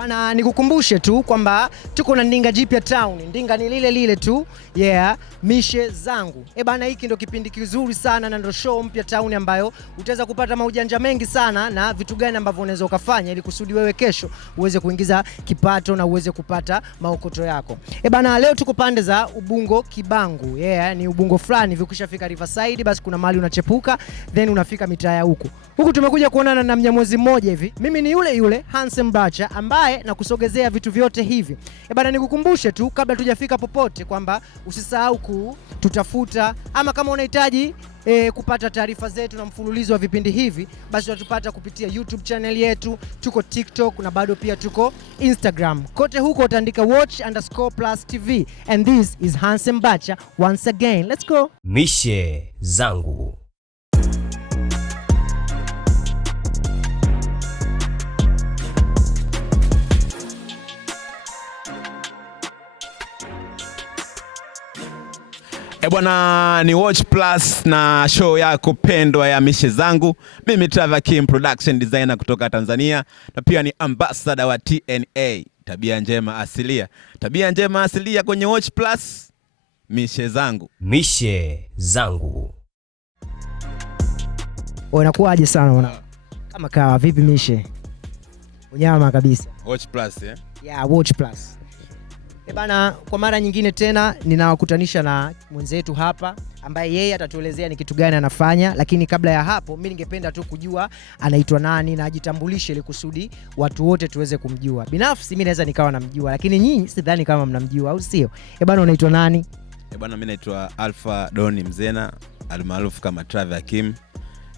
Bana, nikukumbushe tu kwamba tuko na Ndinga Jipya Town. Ndinga ni lile lile tu. Yeah, mishe zangu. Bana, hiki ndo kipindi kizuri sana na ndo show mpya Town ambayo utaweza kupata maujanja mengi sana na vitu gani ambavyo unaweza ukafanya ili kusudi wewe kesho uweze kuingiza kipato na uweze kupata maokoto yako. Bana, leo tuko pande za Ubungo Kibangu. Yeah, ni Ubungo fulani hivi ukishafika Riverside basi kuna mahali unachepuka then unafika mitaa ya huku. Huku tumekuja kuonana na Mnyamwezi mmoja hivi. Mimi ni yule Handsome Bacha ambaye na kusogezea vitu vyote hivi. Bana, nikukumbushe tu kabla tujafika popote kwamba usisahau kututafuta ama kama unahitaji kupata taarifa zetu na mfululizo wa vipindi hivi basi utatupata kupitia YouTube channel yetu, tuko TikTok na bado pia tuko Instagram. Kote huko utaandika watch_plus TV and this is Handsome Bacha once again. Let's go. Mishe zangu. Bwana, ni Watch Plus na show yako pendwa ya mishe zangu. Mimi Trevor Kim, production designer kutoka Tanzania na pia ni ambassador wa TNA, tabia njema asilia. Tabia njema asilia kwenye Watch Plus, mishe zangu. Mishe zangu. Unakuaje sana una? Kama kawa vipi mishe? Unyama kabisa. Watch Plus Yeah, Watch Plus. Bana, kwa mara nyingine tena ninawakutanisha na mwenzetu hapa ambaye yeye atatuelezea ni kitu gani anafanya, lakini kabla ya hapo mimi ningependa tu kujua anaitwa nani na ajitambulishe ili kusudi watu wote tuweze kumjua. Binafsi mimi naweza nikawa namjua lakini nyinyi sidhani kama mnamjua, au sio? Bana, unaitwa nani? Bana, mimi naitwa Alpha Doni Mzena almaarufu kama Trevor Kim,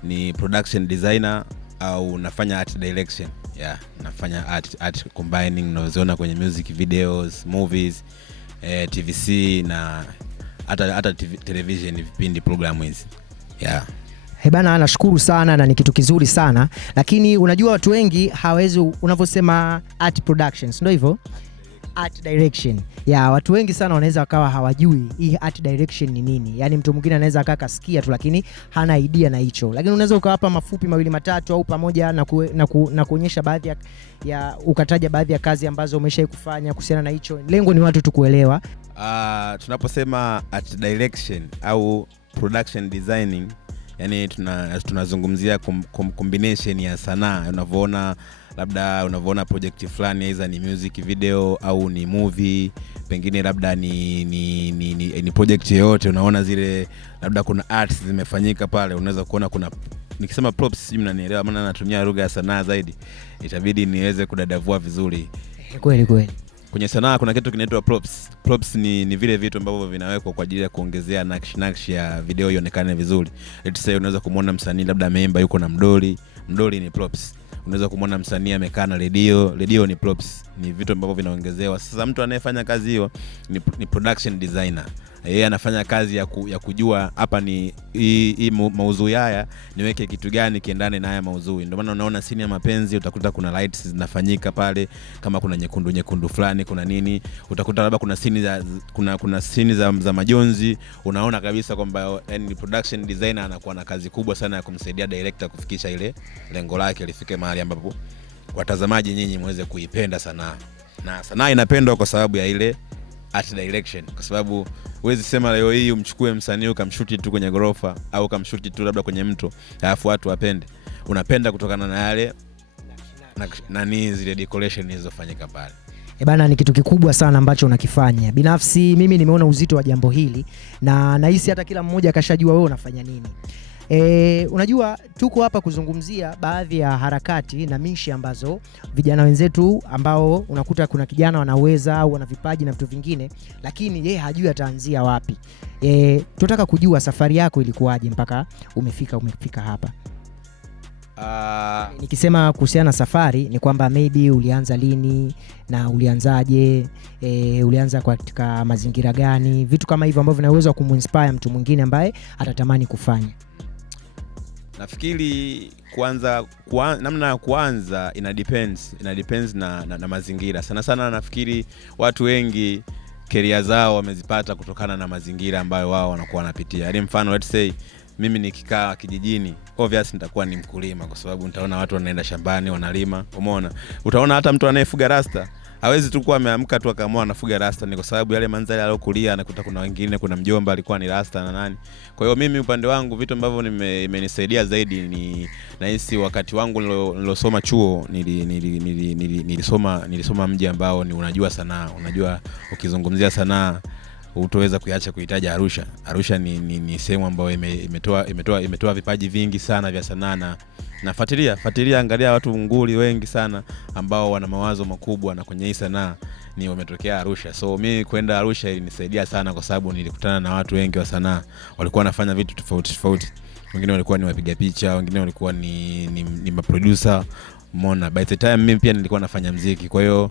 ni production designer au nafanya art direction. Yeah, nafanya art combining unazoona kwenye music videos, movies, TVC na hata television vipindi programu hizi. Yeah. Bana, nashukuru sana na ni kitu kizuri sana, lakini unajua watu wengi hawezi unavyosema art productions, ndio hivyo? Art direction. Watu wengi sana wanaweza wakawa hawajui hii art direction ni nini. Yaani mtu mwingine anaweza akakasikia tu lakini hana idea na hicho. Lakini unaweza ukawapa mafupi mawili matatu au pamoja na kuonyesha baadhi ya ukataja baadhi ya kazi ambazo umeshaikufanya kuhusiana na hicho. Lengo ni watu tu kuelewa. Tunaposema art direction au production designing, yani tunazungumzia combination ya sanaa. Unavyoona project fulani, aidha ni music video au ni movie, pengine labda ni project yoyote, unaona zile labda kuna arts zimefanyika pale, unaweza kuona kuna, nikisema props sijui mnanielewa maana natumia lugha ya sanaa zaidi, itabidi niweze kudadavua vizuri. Kweli. Kwenye sanaa kuna kitu kinaitwa props. Props ni vile vitu ambavyo vinawekwa kwa ajili ya kuongezea nakshi ya video ionekane vizuri. Let's say unaweza kumuona msanii labda ameimba yuko na mdoli ni props. Unaweza kumuona msanii amekaa na radio ni props. Ni vitu ambavyo vinaongezewa. Sasa mtu anayefanya kazi hiyo ni production designer. Yeye anafanya kazi ya kujua hapa ni hii maudhui haya niweke kitu gani kiendane na haya maudhui. Ndio maana unaona scene ya mapenzi utakuta kuna lights zinafanyika pale, kama kuna nyekundu fulani, kuna nini, utakuta labda kuna scene za majonzi, unaona kabisa kwamba yani production designer anakuwa na kazi kubwa sana ya kumsaidia director kufikisha ile lengo lake lifike mahali ambapo watazamaji nyinyi muweze kuipenda sanaa. Na sanaa inapendwa kwa sababu ya ile art direction, kwa sababu huwezi sema leo hii umchukue msanii ukamshuti tu kwenye gorofa au ukamshuti tu labda kwenye mto alafu watu wapende. Unapenda kutokana na yale nani zile decoration zilizofanyika pale. Bana, ni kitu kikubwa sana ambacho unakifanya. Binafsi mimi nimeona uzito wa jambo hili na nahisi hata kila mmoja akashajua wewe unafanya nini. Unajua tuko hapa kuzungumzia baadhi ya harakati na mishi ambazo vijana wenzetu ambao unakuta kuna kijana wanaweza au wana vipaji na vitu vingine lakini yeye hajui ataanzia wapi. Tunataka kujua safari yako ilikuwaje mpaka umefika hapa. Nikisema kuhusiana na safari ni kwamba maybe ulianza lini na ulianzaje, ulianza katika mazingira gani, vitu kama hivyo ambavyo vinaweza kuminspire mtu mwingine ambaye atatamani kufanya. Nafikiri namna ya kuanza ina depends na mazingira. Sana nafikiri watu wengi career zao wamezipata kutokana na mazingira ambayo wao wanakuwa wanapitia. Yaani mfano let's say mimi nikikaa kijijini obviously nitakuwa ni mkulima, kwa sababu nitaona watu wanaenda shambani wanalima. Umeona, utaona hata mtu anayefuga rasta hawezi tu kuwa ameamka tu akaamua anafuga rasta, ni kwa sababu yale mandhari aliyokulia anakuta kuna wengine, kuna mjomba alikuwa ni rasta na nani. Kwa hiyo mimi upande wangu vitu ambavyo imenisaidia zaidi ni nahisi wakati wangu nilosoma chuo nilisoma mji ambao ni unajua sanaa. Unajua ukizungumzia sanaa utaweza kuiacha kuitaja Arusha. Arusha ni sehemu ambayo imetoa vipaji vingi sana vya sanaa, na fuatilia angalia watu nguli wengi sana ambao wana mawazo makubwa na kwenye hii sanaa ni wametokea Arusha. So mimi kwenda Arusha ilinisaidia sana, kwa sababu nilikutana na watu wengi wa sanaa walikuwa wanafanya vitu tofauti. Wengine walikuwa ni wapiga picha, wengine walikuwa ni maproducer. Umeona, by the time mimi pia nilikuwa nafanya muziki. Kwa hiyo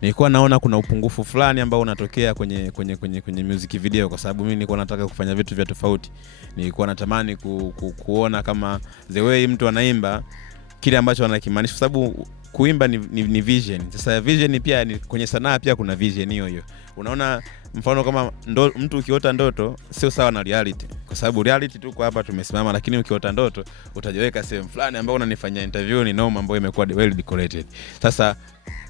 nilikuwa naona kuna upungufu fulani ambao unatokea kwenye music video, kwa sababu mimi nilikuwa nataka kufanya vitu vya tofauti. Nilikuwa natamani kuona kama the way mtu anaimba kile ambacho anakimaanisha, kwa sababu kuimba ni vision. Sasa vision pia ni kwenye sanaa, pia kuna vision hiyo. Unaona, mfano kama mtu ukiota ndoto sio sawa na reality, kwa sababu reality tuko hapa tumesimama, lakini ukiota ndoto utajiweka sehemu fulani ambayo unanifanyia interview ni noma, ambayo imekuwa well decorated. Sasa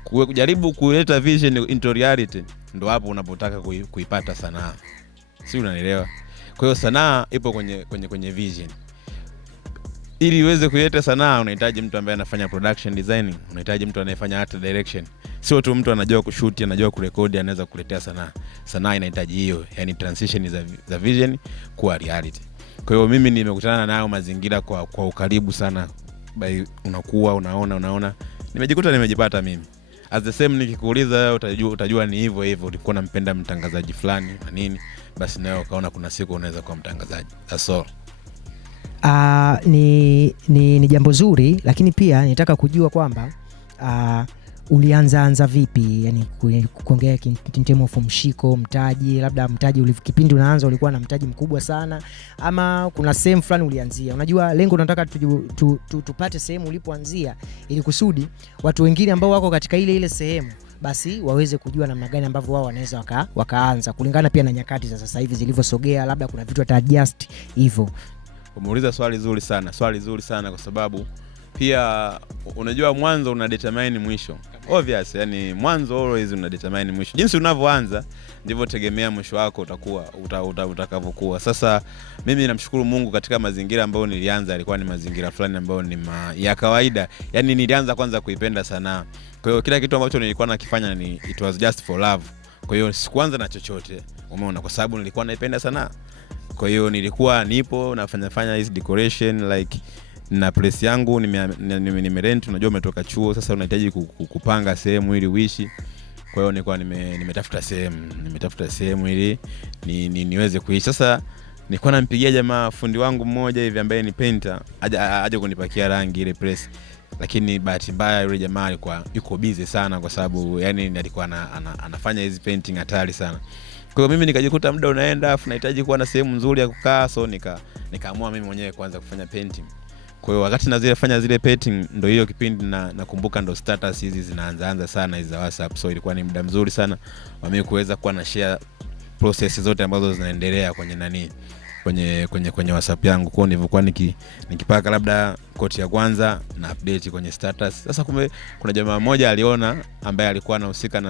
kujaribu kuleta vision into reality, ndo hapo unapotaka kuipata sanaa. Si unanielewa? Kwa hiyo sanaa ipo kwenye vision. Ili uweze kuleta sanaa unahitaji mtu ambaye anafanya production designing, unahitaji mtu anayefanya art direction. Sio tu mtu anajua kushoot, anajua kurekodi anaweza kuletea sanaa. Sanaa inahitaji hiyo, yani transition za vision kuwa reality. Kwa hiyo mimi nimekutana nayo mazingira kwa ukaribu sana. Unakuwa unaona nimejikuta nimejipata mimi. As the same nikikuuliza utajua ni hivyo ulikuwa unampenda mtangazaji fulani na nini, basi nayo ukaona kuna siku unaweza kuwa mtangazaji. That's all. Ni jambo zuri, lakini pia nitaka kujua kwamba ulianza vipi, yani kuongea kintemo mshiko, mtaji, labda mtaji kipindi unaanza ulikuwa na mtaji mkubwa sana, ama kuna sehemu fulani ulianzia? Unajua lengo tunataka tupate sehemu ulipoanzia, ili kusudi watu wengine ambao wako katika ile sehemu basi waweze kujua namna gani ambavyo wao wanaweza wakaanza, kulingana pia na nyakati za sasa hivi zilivyosogea, labda kuna vitu ata-adjust hivyo. Umeuliza swali zuri sana kwa sababu pia unajua mwanzo una determine mwisho. Obvious, yani mwanzo always una determine mwisho. Jinsi unavyoanza ndivyo tegemea mwisho wako utakavyokuwa. Sasa mimi namshukuru Mungu, katika mazingira ambayo nilianza yalikuwa ni mazingira fulani ambayo ni ya kawaida. Yani nilianza kwanza kuipenda sanaa. Kwa hiyo kila kitu ambacho nilikuwa nakifanya it was just for love. Kwa hiyo sikuanza na chochote. Umeona, kwa sababu nilikuwa naipenda sanaa. Kwa hiyo nilikuwa nipo nafanya hizi decoration like na place yangu nimerent. Unajua umetoka chuo, sasa unahitaji kupanga sehemu ili uishi. Kwa hiyo nilikuwa nimetafuta sehemu ili niweze kuishi. Sasa nilikuwa nampigia jamaa fundi wangu mmoja hivi ambaye ni painter aje kunipakia rangi ile place, lakini bahati mbaya yule jamaa alikuwa yuko busy sana, kwa sababu yani alikuwa anafanya hizi painting hatari sana. Kwa hiyo mimi nikajikuta muda unaenda afu nahitaji kuwa na sehemu nzuri ya kukaa, so nikaamua mimi mwenyewe kuanza kufanya painting. Kwa hiyo wakati fanya zile painting ndio hiyo kipindi nakumbuka ndio status hizi zinaanza sana hizi za WhatsApp. So ilikuwa ni muda mzuri sana wa mimi kuweza kuwa na share process zote ambazo zinaendelea kwenye WhatsApp yangu. Kwa hiyo nilikuwa nikipaka labda koti ya kwanza na update kwenye status. Sasa kumbe kuna jamaa mmoja aliona, ambaye alikuwa anahusika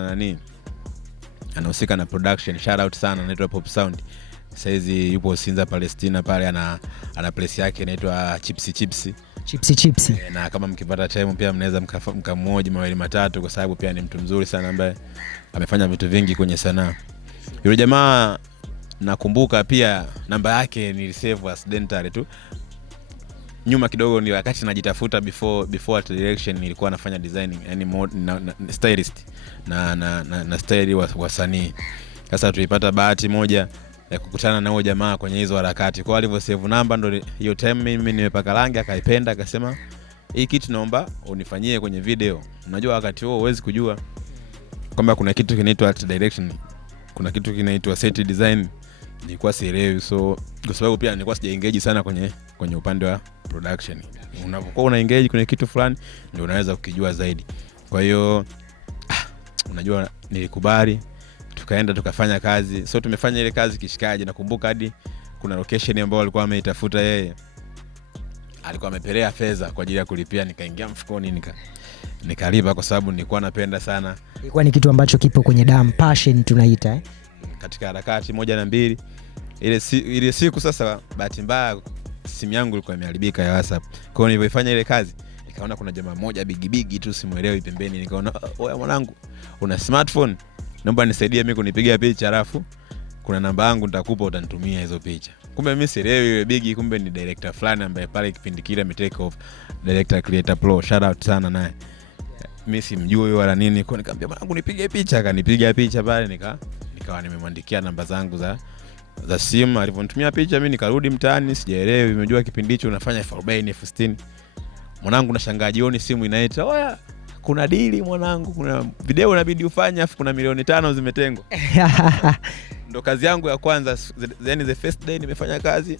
na production. Shout out sana, anaitwa Pop Sound. Saizi yupo Sinza Palestina pale, ana place yake inaitwa Chipsi. Na kama mkipata time pia mnaweza mkammoja mawili matatu, kwa sababu pia ni mtu mzuri sana ambaye amefanya vitu vingi kwenye sanaa. Yule jamaa nakumbuka pia namba yake nilisave accidentally tu. Nyuma kidogo ni wakati najitafuta before direction, nilikuwa nafanya designing, yani stylist na style wasanii. Sasa tulipata bahati moja ya kukutana na huyo jamaa kwenye hizo harakati. Kwa alivyo save namba ndo hiyo time mimi nimepaka rangi, akaipenda, akasema hii kitu naomba unifanyie kwenye video. Unajua wakati huo huwezi kujua kwamba kuna kitu kinaitwa art direction, kuna kitu kinaitwa set design. Nilikuwa sielewi, so kwa sababu pia nilikuwa sija engage sana kwenye upande wa production. Unapokuwa una engage kwenye kitu fulani ndio unaweza kukijua zaidi. Kwa hiyo unajua nilikubali, tukaenda tukafanya kazi. So tumefanya ile kazi kishikaji, nakumbuka hadi kuna location ambayo alikuwa ameitafuta yeye, alikuwa amepelea fedha kwa ajili ya kulipia, nikaingia mfukoni nikalipa kwa sababu nilikuwa napenda sana. Ilikuwa ni kitu ambacho kipo kwenye damu, passion tunaita Katika harakati moja na mbili ile siku sasa, bahati mbaya simu yangu ilikuwa imeharibika ya WhatsApp. Kwa hiyo nilipoifanya ile kazi nikaona kuna jamaa mmoja bigi tu simuelewi pembeni, nikaona oya mwanangu, una smartphone, naomba nisaidie mimi kunipigia picha, alafu kuna namba yangu nitakupa, utanitumia hizo picha. Kumbe mimi sielewi yule bigi, kumbe ni director fulani ambaye pale kipindi kile ametake off, director Creator Pro, shout out sana naye. Mimi simjui wala nini, kwa nikamwambia mwanangu nipige picha, akanipiga picha pale, nikawa nimemwandikia namba zangu za simu. Aliponitumia picha mimi nikarudi mtaani, sijaelewi, nimejua kipindi hicho unafanya 40,000 60,000. Mwanangu nashangaa jioni simu inaita, oya kuna deal mwanangu, kuna video inabidi ufanye, afu kuna milioni 5 zimetengwa. Ndo kazi yangu ya kwanza, then the first day nimefanya kazi.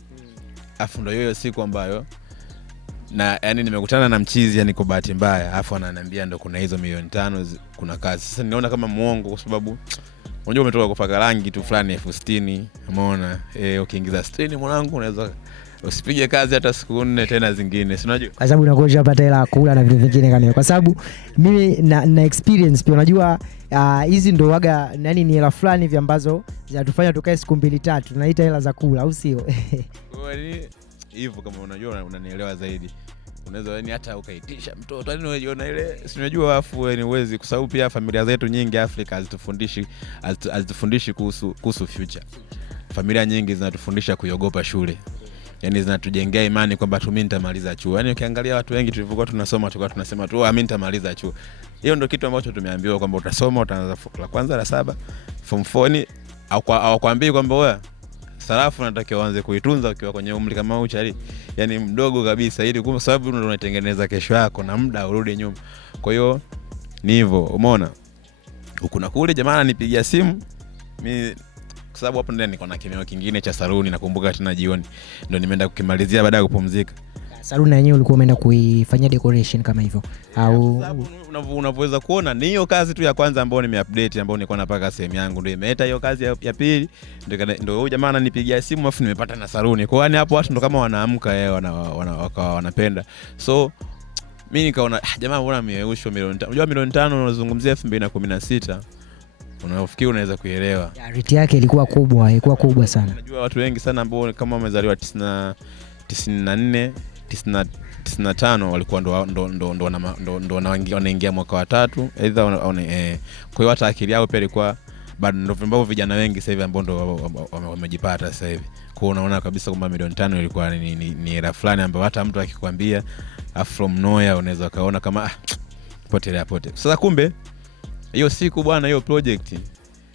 Afu ndo hiyo siku ambayo na yani nimekutana na mchizi, yani kwa bahati mbaya, afu ananiambia ndo kuna hizo milioni 5 kuna kazi. Sasa ninaona kama muongo, kwa sababu unajua umetoka kupaka rangi tu fulani 60,000, umeona ukiingiza strain mwanangu unaweza usipige kazi hata siku 4 tena zingine, si unajua, kwa sababu unakoja kupata hela kula na vitu vingine kama. Kwa sababu mimi na experience pia, unajua hizi ndo waga nani, ni hela fulani hivi ambazo zinatufanya tukae siku 2 3, tunaita hela za kula, au sio? Hivyo kama unajua unanielewa zaidi, unaweza yani hata ukaitisha mtoto, yani unajiona ile, si unajua, afu ni uwezi, kwa sababu pia familia zetu nyingi Afrika hazitufundishi kuhusu future. Familia nyingi zinatufundisha kuiogopa shule, yani zinatujengea imani kwamba mimi nitamaliza chuo. Yani ukiangalia watu wengi tulivyokuwa tunasoma tulikuwa tunasema tu mimi nitamaliza chuo. Hiyo ndio kitu ambacho tumeambiwa kwamba utasoma, utaanza la kwanza la 7 form 4, au kwambie kwamba wewe sarafu unatakiwa uanze kuitunza ukiwa kwenye umri kama huu chali, yani mdogo kabisa, ili kwa sababu ndio unatengeneza kesho yako na muda urudi nyuma. Kwa hiyo ni hivyo, umeona. Huko na kule jamaa ananipigia simu mimi, kwa sababu hapo ndani niko na kimeo kingine cha saluni, nakumbuka tena jioni ndio nimeenda kukimalizia baada ya kupumzika. Saluni yenyewe ulikuwa umeenda kuifanyia decoration kama hivyo, au unaweza kuona ni hiyo kazi tu ya kwanza ambayo nimeupdate, ambayo nilikuwa napaka sehemu yangu, ndio imeleta hiyo kazi ya pili. Ndio huyo jamaa ananipigia simu afu nimepata na saluni. Kwa yani hapo watu ndo kama wanaamka wanapenda. So mimi nikaona jamaa mbona ameusho milioni 5. Unajua milioni 5 unazungumzia 2016. Unafikiri unaweza kuelewa. Rate yake ilikuwa kubwa sana. Unajua watu wengi sana ambao kama wamezaliwa 94 95 walikuwa ndo wanaingia mwaka wa 3 either kwa hiyo hata akili yao pia ilikuwa bado, ndio ambao vijana wengi sasa hivi ambao ndo wamejipata sasa hivi. Kwa hiyo unaona kabisa kwamba milioni 5 ilikuwa ni hela fulani ambayo hata mtu akikwambia from nowhere unaweza kaona kama potelea. Sasa kumbe hiyo siku bwana, hiyo project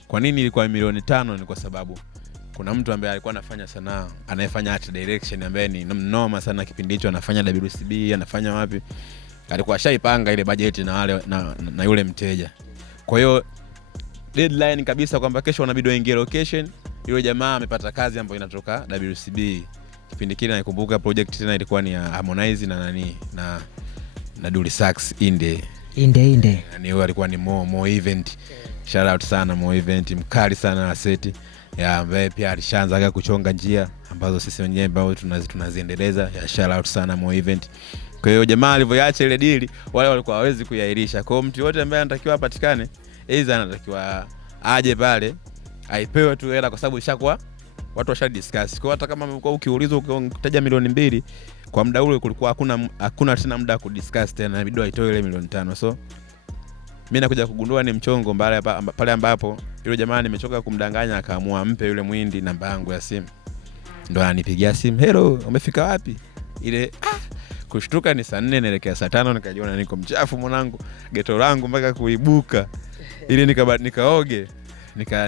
kwa nini ilikuwa milioni 5? Ni kwa sababu kuna mtu ambaye alikuwa anafanya sanaa, anayefanya art direction, ambaye ni noma sana kipindi hicho, anafanya WCB, anafanya wapi, alikuwa shaipanga ile budget na wale na yule mteja. Kwa hiyo deadline kabisa kwamba kesho wanabidi waingie location, yule jamaa amepata kazi ambayo inatoka WCB. Kipindi kile nakumbuka project tena ilikuwa ni Harmonize na nani na Dully Sax Inde. Ni yule alikuwa ni Mo Event. Shout out sana Mo Event, mkali sana na seti. Ya ambaye pia alishaanza kuchonga njia ambazo sisi wenyewe ambao tunaziendeleza. Ya shout out sana Mo Event. Kwa hiyo jamaa alivyoacha ile deal, wale walikuwa hawezi kuiahirisha. Kwa hiyo mtu yote ambaye anatakiwa apatikane, aidha anatakiwa aje pale, aipewe tu hela, kwa sababu ishakuwa watu washa discuss. Kwa hata kama umekuwa ukiulizwa ukitaja milioni 2, kwa muda ule kulikuwa hakuna tena muda wa kudiscuss tena, inabidi aitoe ile milioni 5. So mimi nakuja kugundua ni mchongo pale ambapo yule jamaa nimechoka kumdanganya, akaamua mpe yule mwindi namba yangu ya simu. Ndo ananipigia simu, "Hello, umefika wapi?" Ile kushtuka ni saa 4 naelekea saa 5, nikajiona niko mchafu mwanangu, geto langu mpaka kuibuka. Ile nikaoge,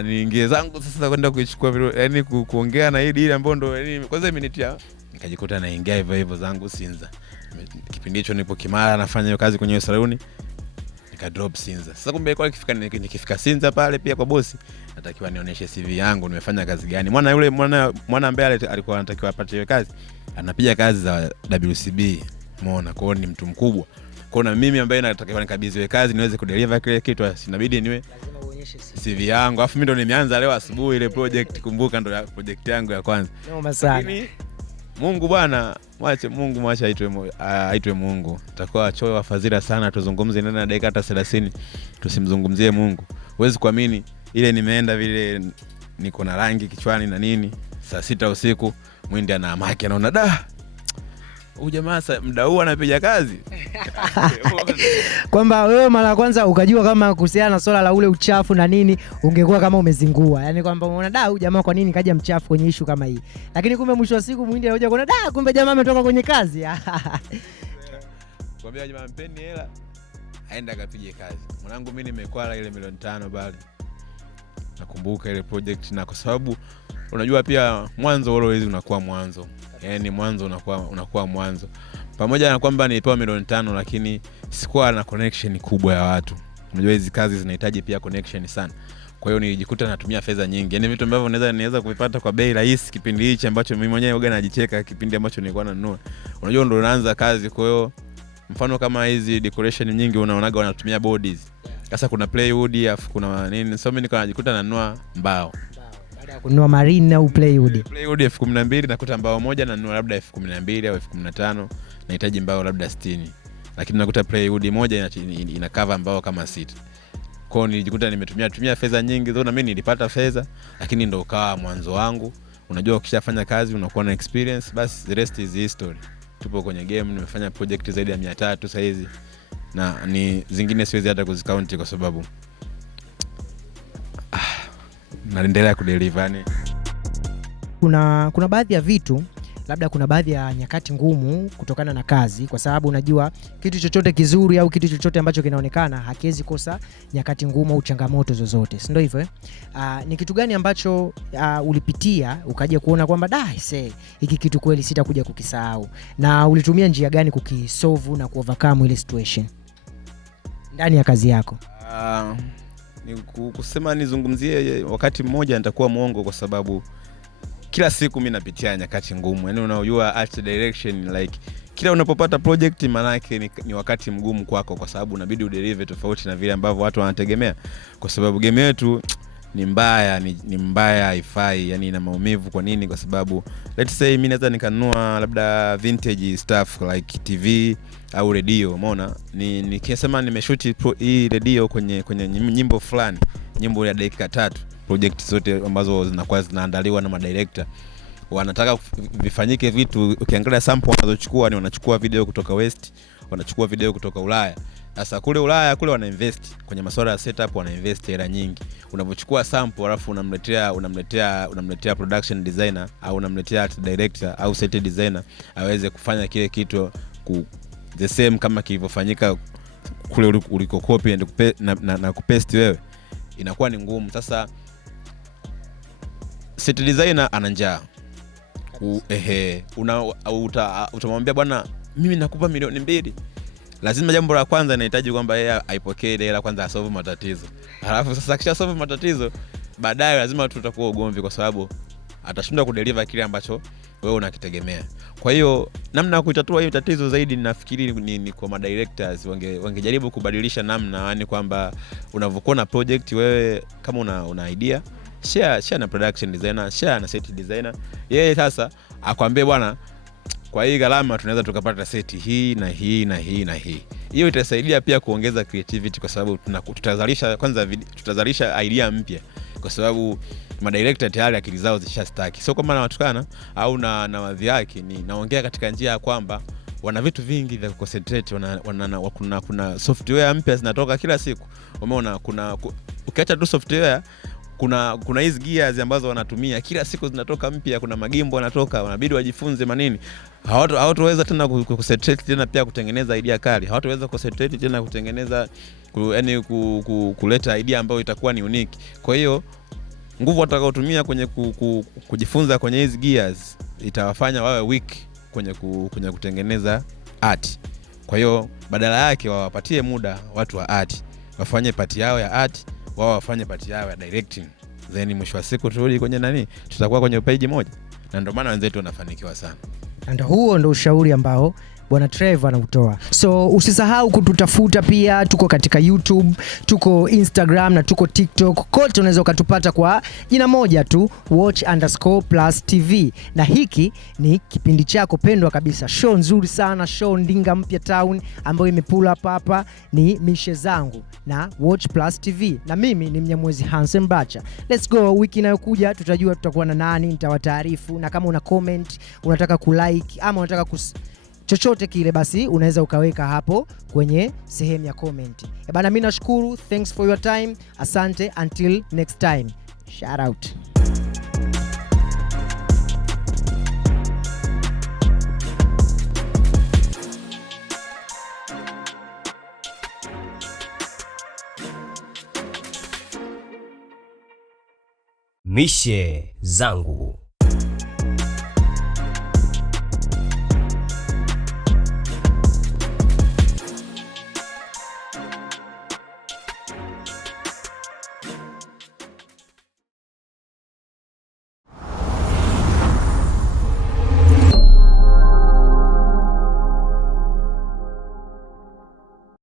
niingie zangu sasa kwenda kuichukua vile, yani kuongea na hili ile ambayo ndo yani kwanza imenitia, nikajikuta naingia hivyo zangu Sinza. Kipindi hicho nipo Kimara nafanya hiyo kazi kwenye saluni, nika drop Sinza. Sasa kumbe kwa nikifika Sinza pale pia kwa bosi, natakiwa nionyeshe CV yangu nimefanya kazi gani. Mwana ambaye alikuwa anatakiwa apate hiyo kazi, anapiga kazi za WCB, umeona. Kwa hiyo ni mtu mkubwa. Kwa hiyo na mimi ambaye natakiwa nikabidhiwe kazi niweze kudeliver kile kitu, inabidi niwe Onyeshe CV yangu. Alafu mimi ndo nimeanza leo asubuhi ile project, kumbuka ndo project yangu ya kwanza. Noma sana. Lakini Mungu bwana, mwache Mungu, mwache aitwe Mungu. Tutakuwa wachoyo wa fadhila sana tuzungumze ndani ya dakika hata 30 tusimzungumzie Mungu. Huwezi kuamini ile nimeenda vile niko na rangi kichwani na nini, saa 6 usiku Mwindi ana amaki anaona da. Huyu jamaa muda huu anapiga kazi. Kwamba wewe mara ya kwanza ukajua kama kuhusiana na swala la ule uchafu na nini ungekuwa kama umezingua. Yaani kwamba unaona da huyu jamaa kwa nini kaja mchafu kwenye issue kama hii. Lakini kumbe mwisho wa siku Mwindi anakuja kuona da kumbe jamaa ametoka kwenye kazi. Kwambia jamaa mpeni hela aenda akapige kazi. Mwanangu mimi nimekwala ile milioni 5 bali. Nakumbuka ile project, na kwa sababu unajua pia mwanzo always unakuwa mwanzo. Yaani mwanzo unakuwa mwanzo. Pamoja na kwamba nilipewa milioni 5 lakini sikuwa na connection kubwa ya watu. Unajua hizi kazi zinahitaji pia connection sana. Kwa hiyo nilijikuta natumia fedha nyingi. Yaani vitu ambavyo naweza kuvipata kwa bei rahisi kipindi hichi ambacho mimi mwenyewe huwa najicheka kipindi ambacho nilikuwa nanunua. Unajua ndo unaanza kazi, kwa hiyo mfano kama hizi decoration nyingi unaonaga wanatumia bodies. Sasa kuna plywood afu kuna nini, so mimi niko najikuta nanunua mbao. Baada ya kununua marine au plywood. Plywood 12,000 nakuta mbao moja nanunua labda 12,000 au 15,000, nahitaji mbao labda 60. Lakini nakuta plywood moja ina cover mbao kama 6. Kwa hiyo nilijikuta nimetumia fedha nyingi, na mimi nilipata fedha, lakini ndo ukawa mwanzo wangu. Unajua ukishafanya kazi unakuwa na experience, basi the rest is history. Tupo kwenye game, nimefanya project zaidi ya 300 sasa hizi. Na ni zingine siwezi hata kuzicount kwa sababu naendelea kudeliver ni. Kuna baadhi ya vitu, labda kuna baadhi ya nyakati ngumu kutokana na kazi, kwa sababu unajua kitu chochote kizuri au kitu chochote ambacho kinaonekana hakiwezi kosa nyakati ngumu au changamoto zozote, si ndio hivyo ni kitu gani ambacho ulipitia ukaja kuona kwamba hiki kitu kweli sitakuja kukisahau, na ulitumia njia gani kukisolve na kuovercome ile situation ndani ya kazi yako? Ni kusema nizungumzie wakati mmoja nitakuwa muongo, kwa sababu kila siku mimi napitia nyakati ngumu. Yaani unajua art direction, like kila unapopata project manake ni wakati mgumu kwako, kwa sababu unabidi udeliver tofauti na vile ambavyo watu wanategemea, kwa sababu game yetu ni mbaya, ni mbaya, haifai, yani ina maumivu. Kwa nini? Kwa sababu let's say mimi naweza nikanunua labda vintage stuff like TV au radio, umeona, nikisema nimeshoot hii radio kwenye nyimbo fulani, nyimbo ya dakika 3, project zote ambazo zinakuwa zinaandaliwa na madirector wanataka vifanyike vitu. Ukiangalia sample wanazochukua ni wanachukua video kutoka West, wanachukua video kutoka Ulaya. Sasa kule Ulaya kule wana invest kwenye masuala ya setup, wana invest hela nyingi. Unapochukua sample alafu unamletea production designer au unamletea art director au set designer aweze kufanya kile kitu the same kama kilivyofanyika kule uliko copy na kupaste wewe, inakuwa ni ngumu. Sasa set designer ana njaa, utamwambia bwana mimi nakupa milioni 2. Lazima jambo la kwanza inahitaji kwamba yeye aipokee ile hela kwanza, asolve matatizo. Alafu sasa kisha solve matatizo, baadaye lazima tutakuwa ugomvi, kwa sababu atashindwa kudeliver kile ambacho wewe unakitegemea. Kwa hiyo namna ya kutatua hiyo tatizo zaidi ninafikiri ni kwa madirectors wangejaribu kubadilisha namna, yani kwamba unavyokuwa na project wewe kama una idea, share na production designer, share na set designer. Yeye sasa akwambie bwana, kwa hii gharama tunaweza tukapata seti hii na hii na hii na hii. Hiyo itasaidia pia kuongeza creativity, kwa sababu tutazalisha idea mpya, kwa sababu madirector tayari akili zao zishastaki. Sio kama nawatukana au na wadhi yake, ni naongea katika njia ya kwamba wana vitu vingi vya concentrate, kuna software mpya zinatoka kila siku. Umeona ukiacha tu software, kuna hizi gears ambazo wanatumia kila siku zinatoka mpya, kuna magimbo yanatoka, wanabidi wajifunze manini. Hawataweza tena kuconcentrate tena pia kutengeneza idea kali, hawataweza kuconcentrate tena kutengeneza kuleta idea ambayo itakuwa ni unique. Kwa hiyo nguvu watakaotumia kwenye kujifunza kwenye hizi gears itawafanya wawe weak kwenye kutengeneza art. Kwa hiyo badala yake wawapatie muda watu wa art wafanye pati yao ya art, wao wafanye pati yao ya directing, then mwisho wa siku turudi kwenye tutakuwa kwenye page moja. Na ndio maana wenzetu wanafanikiwa sana. Ndio huo ndio ushauri ambao bwana Trevor anautoa. So usisahau kututafuta pia, tuko katika YouTube, tuko Instagram na tuko TikTok. Kote unaweza ukatupata kwa jina moja tu, Watch_Plus TV. Na hiki ni kipindi chako pendwa kabisa, show nzuri sana, show Ndinga Mpya Town ambayo imepull up hapa, ni Mishe Zangu na Watch Plus TV, na mimi ni Mnyamwezi Hansen Bacha. Let's go, wiki inayokuja tutajua tutakuwa na nani, nitawataarifu. Na kama una comment, unataka kulike ama unataka chochote kile, basi unaweza ukaweka hapo kwenye sehemu ya comment. Bana, mimi nashukuru, thanks for your time, asante, until next time, shout out. Mishe Zangu.